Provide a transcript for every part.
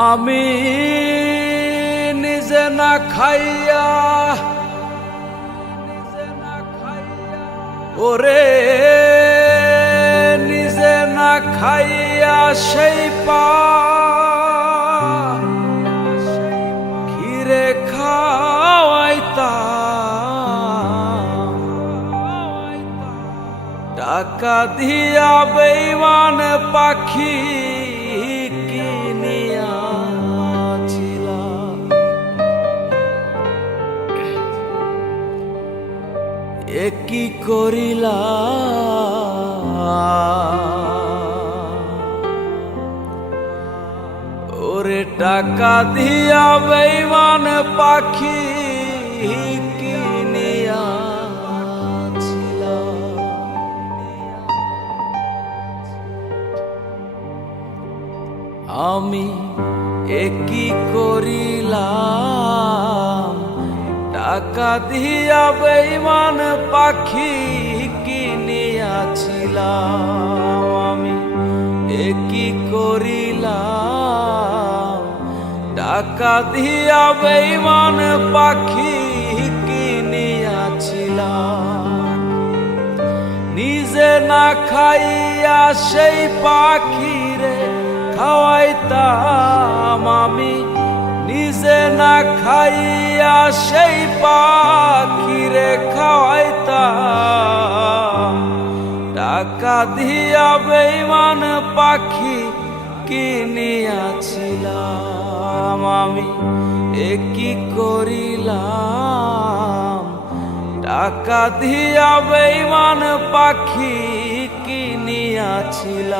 আমি নিজে না খাইয়া, ওরে নিজে না খাইয়া সেই পা খাওয়াইতা টাকা দিয়া বেইমান পাখি এ কি করিলা? ওরে টাকা দিয়া বেইমান পাখি আমি একই করিলাম টাকা দিয়া বেইমান পাখি কিনিয়াছিলাম আমি। একই করিলাম? টাকা দিয়া বেইমান পাখি কিনিয়াছিলাম। নিজে না খাইয়া সেই পাখিরে খাওয়াইতাম আমি। নিজে না খাইয়া সেই পাখিরে খাওয়াইতাম। টাকা দিয়া বেইমান পাখি কিনিয়াছিলাম আমি একই করিলাম? টাকা দিয়া বেইমান পাখি কিনিয়াছিলাম।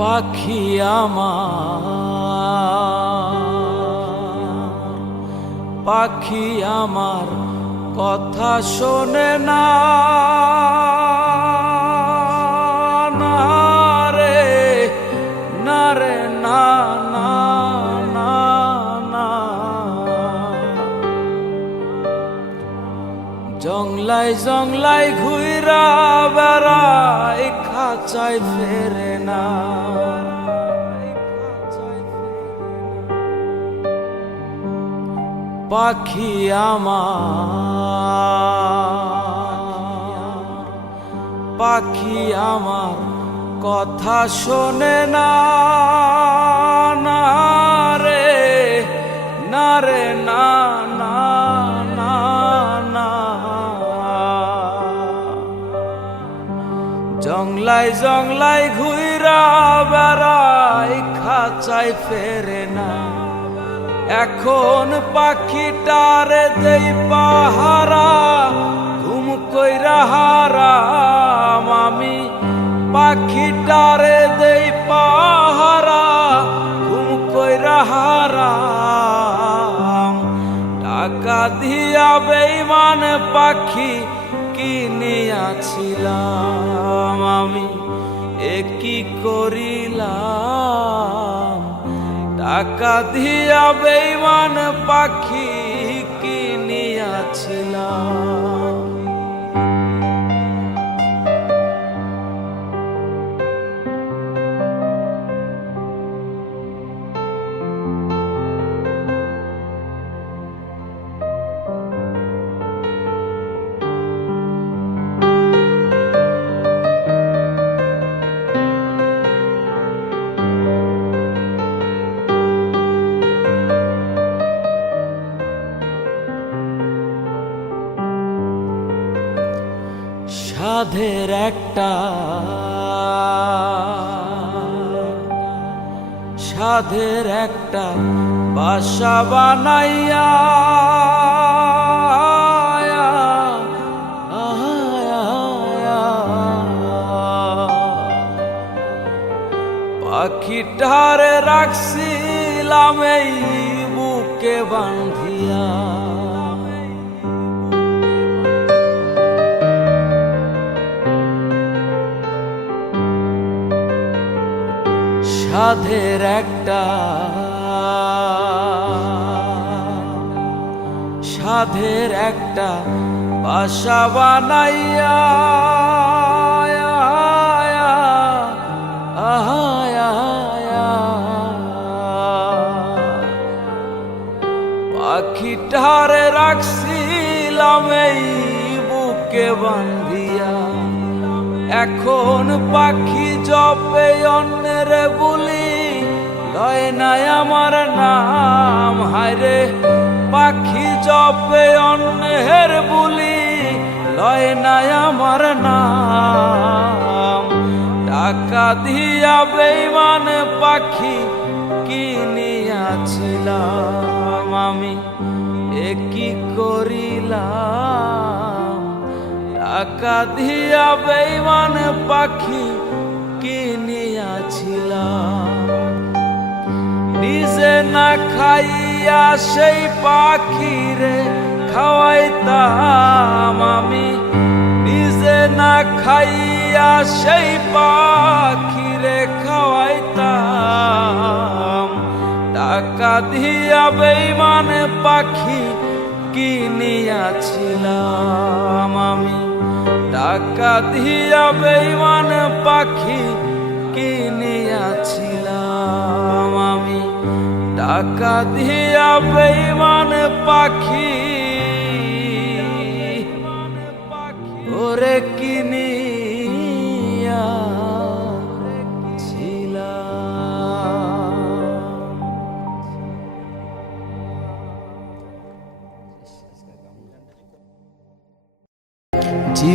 পাখি আমার পাখি আমার কথা শোনে না। না না না না জংলাই জংলাই ঘুইরা বেড়াই খাঁচাই ফেরে না। পাখি আমার। পাখি আমার কথা শোনে না রে না রে, না না না না। জংলাই জংলাই ঘুইরা বেড়াই খাঁচাই ফেরে না। এখন পাখিটারে দেই পাহারা, ঘুম কইরা হারাম আমি। পাখিটারে দেই পাহারা, ঘুম কইরা হারাম। টাকা দিয়া বেইমান পাখি কিনিয়াছিলাম আমি। এ কি করিলাম? টাকা দিয়া বেইমান পাখি কিনিয়াছিলাম। সাধের একটা সাধের একটা বাসা বানাইয়া পাখিটারে রাখছিলাম এই বুকে বান্ধিয়া। সাধের একটা সাধের একটা বাসা বানাইয়া পাখিটারে রাখছিলাম এই বুকে বান্ধিয়া এখন পাখি জপে অন্যের বলি, লয় নাই আমার নাম। হায়রে, পাখি জপে অন্যের বলি, লয় নাই আমার নাম। টাকা দিয়া বেইমান পাখি কিনিয়াছিলাম আমি, এ কি করিলাম? টাকা দিয়া বেইমান পাখি কিনিয়াছিলাম নিজে না খাইয়া সেই পাখিরে খাওয়াইতাম আমি। নিজে না খাইয়া সেই পাখিরে খাওয়াইতাম। টাকা দিয়া বেইমান পাখি কিনিয়াছিলাম আমি। টাকা দিয়া বেইমান পাখি কিনিয়াছিলাম আমি। টাকা দিয়া বেইমান পাখি ওরে কিনিয়া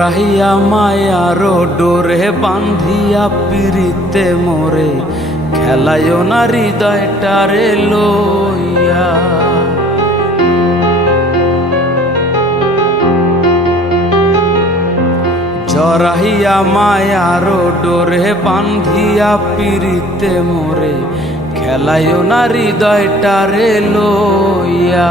জরাহিয়া মায়ার ডোরে বান্ধিয়া পিরিতে মোরে, খেলায় না হৃদয়টারে লইয়া। জরাহিয়া মায়ার ডোরে বান্ধিয়া পিরিতে মোরে, খেলায় না হৃদয়টারে লইয়া।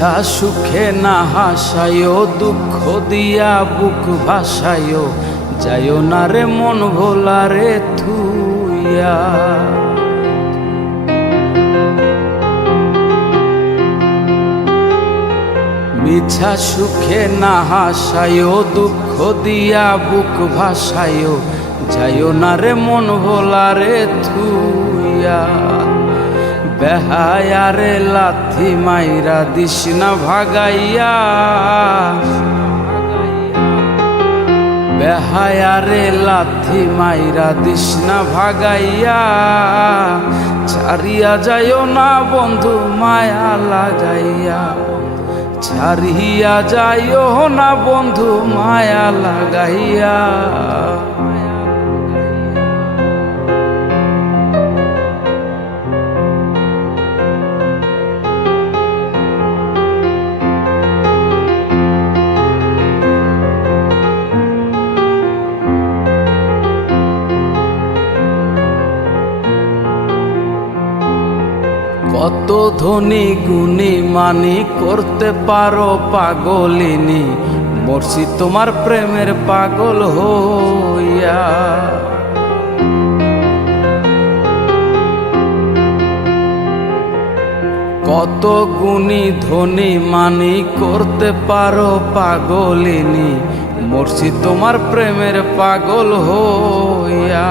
বিছা সুখে না হাসায়, দুঃখ দিয়া বুক ভাসায় যায়ও না রে মন ভোলা রে থুইয়া। মিছা সুখে না হাসায়, দুঃখ দিয়া বুক ভাসায় যায়ও না রে মন ভোলা রে থুইয়া। বেহায়ারে লাথি মাইরা দিস না ভাগাইয়া। বেহায়ারে লাথি মাইরা দিস না ভাগাইয়া। ছাড়িয়া যাইও না বন্ধু, মায়া লাগাইয়া। ছাড়িয়া যাইও না বন্ধু, মায়া লাগাইয়া। কত ধনী গুণী মানি করতে পারো পাগলিনী? মরছি তোমার প্রেমের পাগল হইয়া। কত গুণী ধনী মানি করতে পারো পাগলিনী? মরছি তোমার প্রেমের পাগল হইয়া।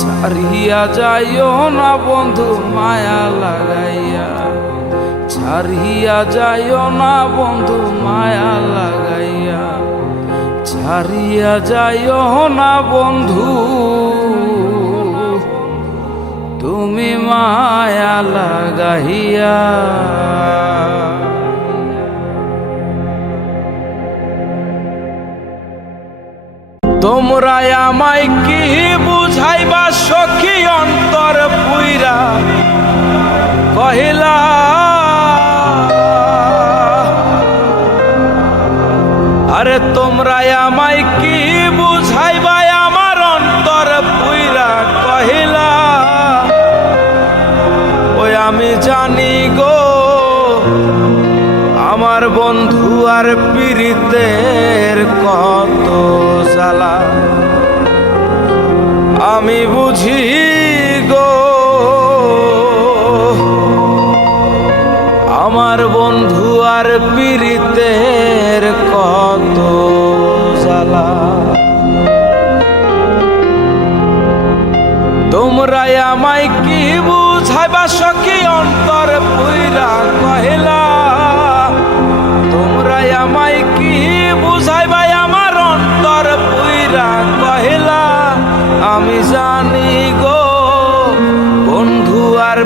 ছাড়িয়া যাইও না বন্ধু, মায়া লাগাইয়া। ছাড়িয়া যাইও না বন্ধু, মায়া লাগাইয়া। ছাড়িয়া যাইও না বন্ধু, তুমি মায়া লাগাইয়া। তোমরা আমায় কি তোমরা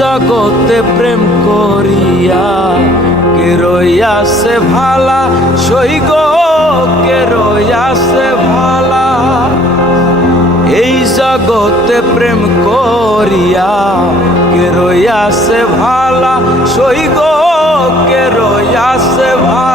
জগতে প্রেম করিয়া, কে রইয়াছে ভালা, সই গো, কে রইয়াছে ভালা। এই জগতে প্রেম করিয়া, কে রইয়াছে ভালা, সই গো, কে রইয়াছে ভালা।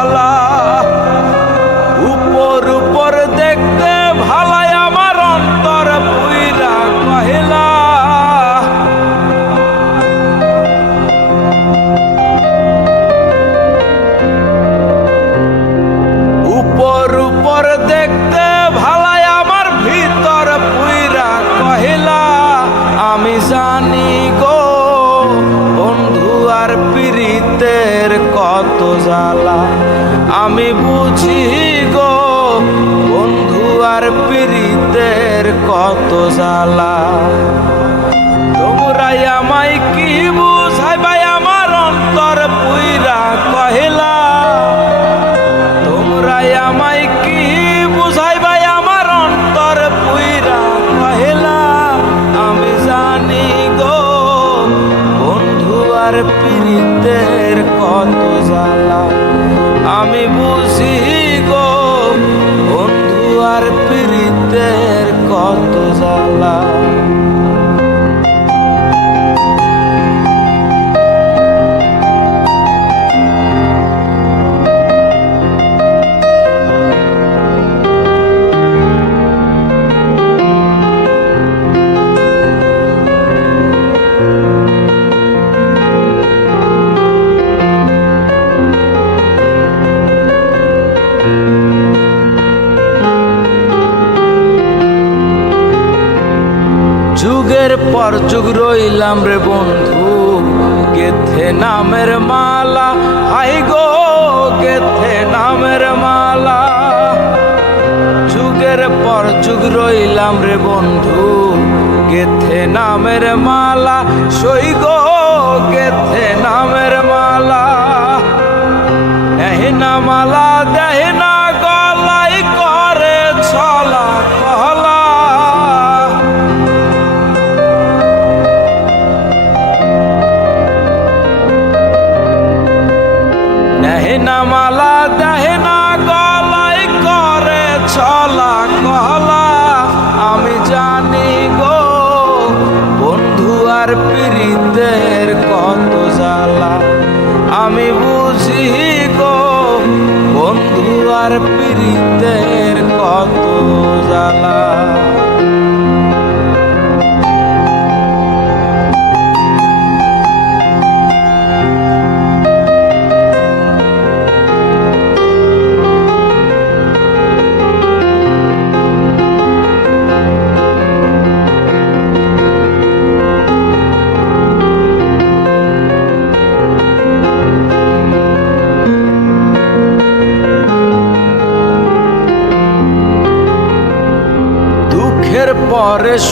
পর যুগ রইলাম রে বন্ধু, গেথে নামের মালা। হাই গো, গেথে নামের মালা। যুগের পর যুগ রইলাম রে বন্ধু, গেথে নামের মালা। সই গো, গেথে নামের মালা। দেহিনা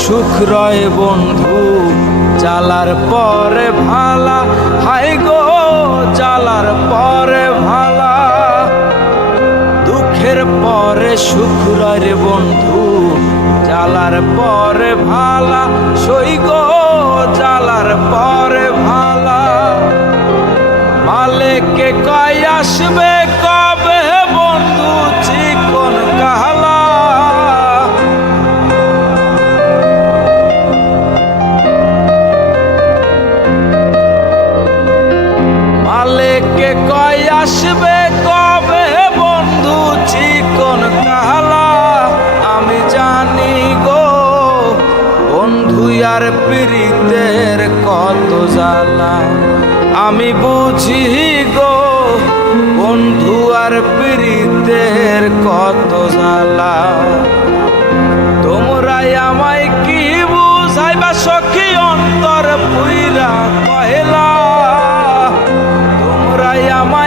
সুখ রয় বন্ধু, জ্বালার পরে ভালা। হাই গো, জ্বালার পরে ভালা। দুঃখের পরে সুখ রয় রে বন্ধু, জ্বালার পরে ভালা। সই গো, জ্বালার পরে ভালা। মালেকে কয় আসবে? আর পীড়িতের কত জ্বালা। আমি বুঝি গো, বন্ধু আর পীড়িতের কত জ্বালা। তোমরাই আমায় কি বুঝাইবা, সখী অন্তর পুইরা কহেলা। তোমরাই আমায়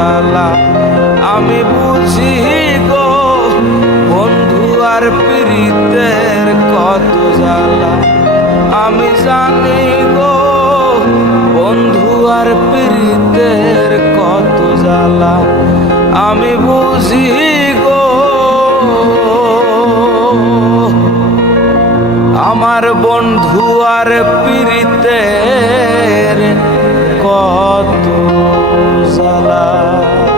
জ্বালা আমি বুঝি গো, বন্ধু আর পীড়িতের কত জ্বালা। আমি জানি গো, বন্ধু আর পীড়িতের কত জ্বালা। আমি বুঝি গো, আমার বন্ধু আর পীড়িতের কত জ্বালা